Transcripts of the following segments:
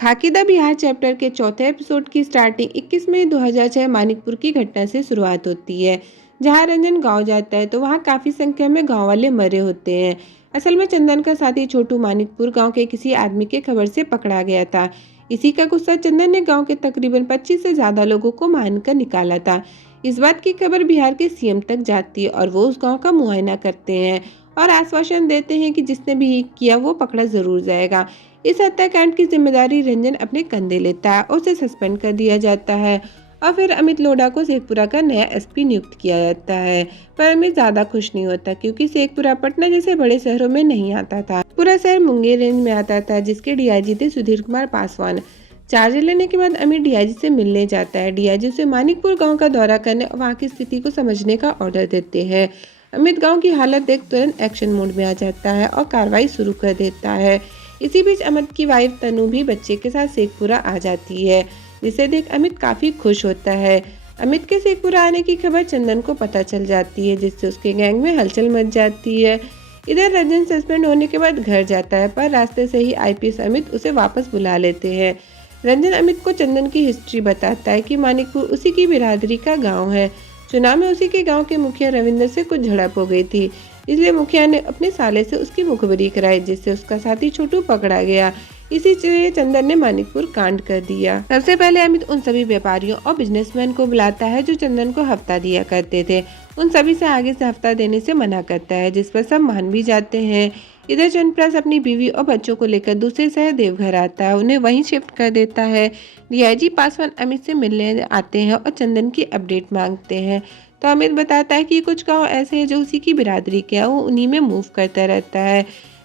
खाकी the Bihar chapter के चौथे एपिसोड की स्टार्टिंग 21 मई 2006 मानिकपुर की घटना से शुरुआत होती है, जहां रंजन गांव जाता है तो वहां काफी संख्या में गांव वाले मरे होते हैं। असल में चंदन का साथी छोटू मानिकपुर गांव के किसी आदमी के खबर से पकड़ा गया था। इसी का गुस्सा चंदन ने गांव के तकरीबन 25 से ज्यादा लोगों को मारकर निकाला था। इस बात की खबर बिहार के सीएम तक जाती है और वो उस गाँव का मुआयना करते हैं और आश्वासन देते हैं कि जिसने भी किया वो पकड़ा जरूर जाएगा। इस हत्याकांड की जिम्मेदारी रंजन अपने कंधे लेता है और उसे सस्पेंड कर दिया जाता है और फिर अमित लोढ़ा को शेखपुरा का नया एसपी नियुक्त किया जाता है। पर अमित ज्यादा खुश नहीं होता क्योंकि शेखपुरा पटना जैसे बड़े शहरों में नहीं आता था। पूरा शहर मुंगेर रेंज में आता था, जिसके डीआईजी थे सुधीर कुमार पासवान। चार्ज लेने के बाद अमित डीआईजी से मिलने जाता है। डीआईजी उसे मानिकपुर गाँव का दौरा करने और वहाँ की स्थिति को समझने का ऑर्डर देते हैं। अमित गाँव की हालत देख तुरंत एक्शन मोड में आ जाता है और कार्रवाई शुरू कर देता है। इसी बीच अमित की वाइफ तनु भी बच्चे के साथ शेखपुरा आ जाती है, जिसे देख अमित काफी खुश होता है। अमित के शेखपुरा आने की खबर चंदन को पता चल जाती है, जिससे उसके गैंग में हलचल मच जाती है। इधर रंजन सस्पेंड होने के बाद घर जाता है, पर रास्ते से ही आईपीएस अमित उसे वापस बुला लेते हैं। रंजन अमित को चंदन की हिस्ट्री बताता है कि मानिकपुर उसी की बिरादरी का गाँव है। चुनाव में उसी के गाँव के मुखिया रविंदर से कुछ झड़प हो गई थी, इसलिए मुखिया ने अपने साले से उसकी मुखबिरी कराई, जिससे उसका साथी छोटू पकड़ा गया। इसी लिए चंदन ने मानिकपुर कांड कर दिया। सबसे पहले अमित उन सभी व्यापारियों और बिजनेसमैन को बुलाता है जो चंदन को हफ्ता दिया करते थे। उन सभी से आगे से हफ्ता देने से मना करता है, जिस पर सब मान भी जाते हैं। इधर चंद्रप्रकाश अपनी बीवी और बच्चों को लेकर दूसरे शहर देवघर आता है, उन्हें वहीं शिफ्ट कर देता है। डीआईजी पासवान अमित से मिलने आते हैं और चंदन की अपडेट मांगते हैं, तो अमित बताता है कि कुछ गांव ऐसे हैं जो उसी की बिरादरी के हैं, वो उन्हीं में मूव करता रहता है।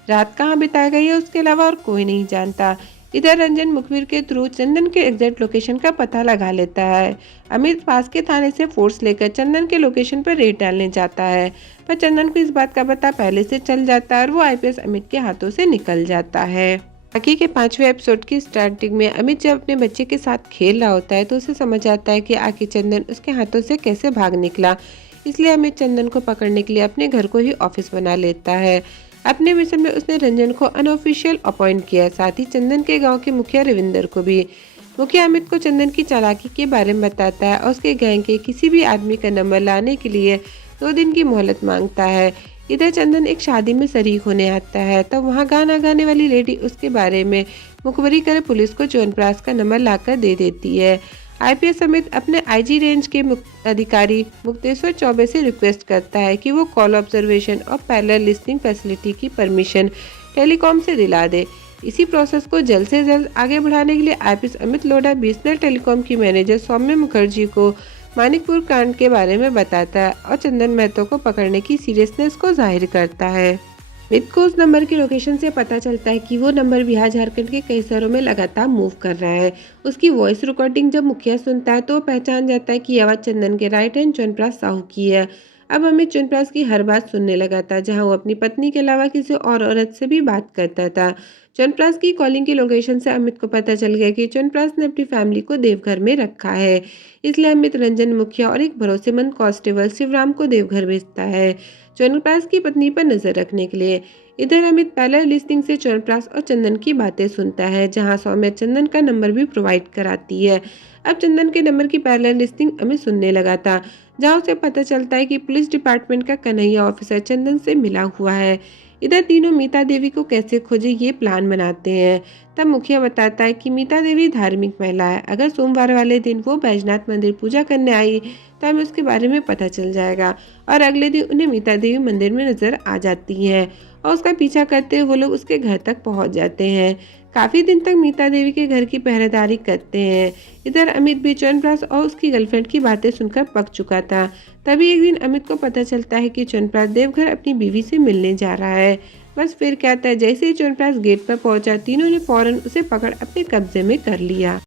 रात कहाँ बिता गई है उसके अलावा और कोई नहीं जानता। इधर रंजन मुखबिर के थ्रू चंदन के एग्जैक्ट लोकेशन का पता लगा लेता है। अमित पास के थाने से फोर्स लेकर चंदन के लोकेशन पर रेड डालने जाता है, पर चंदन को इस बात का पता पहले से चल जाता है और वो आईपीएस अमित के हाथों से निकल जाता है। बाकी के 5वें एपिसोड की स्टार्टिंग में अमित जब अपने बच्चे के साथ खेल रहा होता है तो उसे समझ आता है कि आखिर चंदन उसके हाथों से कैसे भाग निकला। इसलिए अमित चंदन को पकड़ने के लिए अपने घर को ही ऑफिस बना लेता है। अपने मिशन में उसने रंजन को अनऑफिशियल अपॉइंट किया, साथ ही चंदन के गांव के मुखिया रविंदर को भी। मुखिया अमित को चंदन की चालाकी के बारे में बताता है और उसके गैंग के किसी भी आदमी का नंबर लाने के लिए 2 दिन की मोहलत मांगता है। इधर चंदन एक शादी में शरीक होने आता है, तब वहाँ गाना गाने वाली लेडी उसके बारे में मुखबरी कर पुलिस को च्यवनप्राश का नंबर लाकर दे देती है। आईपीएस अमित अपने आईजी रेंज के अधिकारी मुक्तेश्वर चौबे से रिक्वेस्ट करता है कि वो कॉल ऑब्जर्वेशन और पैरेलल लिसनिंग फैसिलिटी की परमिशन टेलीकॉम से दिला दे। इसी प्रोसेस को जल्द से जल्द आगे बढ़ाने के लिए IPS Amit Lodha BSNL telecom की मैनेजर सौम्य मुखर्जी को मानिकपुर कांड के बारे में बताता है और चंदन महतो को पकड़ने की सीरियसनेस को जाहिर करता है। अमित को उस नंबर की लोकेशन से पता चलता है कि वो नंबर बिहार झारखंड के कई शहरों में लगातार मूव कर रहा है। उसकी वॉइस रिकॉर्डिंग जब मुखिया सुनता है तो वो पहचान जाता है कि आवाज़ चंदन के राइट हैंड च्यवनप्राश साहू की है। अब अमित च्यवनप्राश की हर बात सुनने लगा था, जहाँ वो अपनी पत्नी के अलावा किसी और औरत से भी बात करता था। च्यवनप्राश की कॉलिंग की लोकेशन से अमित को पता चल गया कि च्यवनप्राश ने अपनी फैमिली को देवघर में रखा है। इसलिए अमित रंजन मुखिया और एक भरोसेमंद कांस्टेबल शिवराम को देवघर भेजता है च्यवनप्राश की पत्नी पर नजर रखने के लिए। इधर अमित पैरेलल लिस्टिंग से च्यवनप्राश और चंदन की बातें सुनता है, जहां सौम्य चंदन का नंबर भी प्रोवाइड कराती है। अब चंदन के नंबर की पैरेलल लिस्टिंग अमित सुनने लगा था, जहां उसे पता चलता है कि पुलिस डिपार्टमेंट का कन्हैया ऑफिसर चंदन से मिला हुआ है। इधर तीनों मीता देवी को कैसे खोजे ये प्लान बनाते हैं। तब मुखिया बताता है कि मीता देवी धार्मिक महिला है, अगर सोमवार वाले दिन वो बैजनाथ मंदिर पूजा करने आई तो हमें उसके बारे में पता चल जाएगा। और अगले दिन उन्हें मीता देवी मंदिर में नजर आ जाती हैं और उसका पीछा करते हुए वो लोग उसके घर तक पहुंच जाते हैं। काफी दिन तक मीता देवी के घर की पहरेदारी करते हैं। इधर अमित भी च्यवनप्राश और उसकी गर्लफ्रेंड की बातें सुनकर पक चुका था। तभी एक दिन अमित को पता चलता है कि च्यवनप्राश देवघर अपनी बीवी से मिलने जा रहा है। बस फिर क्या था, जैसे ही च्यवनप्राश गेट पर पहुंचा तीनों ने फौरन उसे पकड़ अपने कब्जे में कर लिया।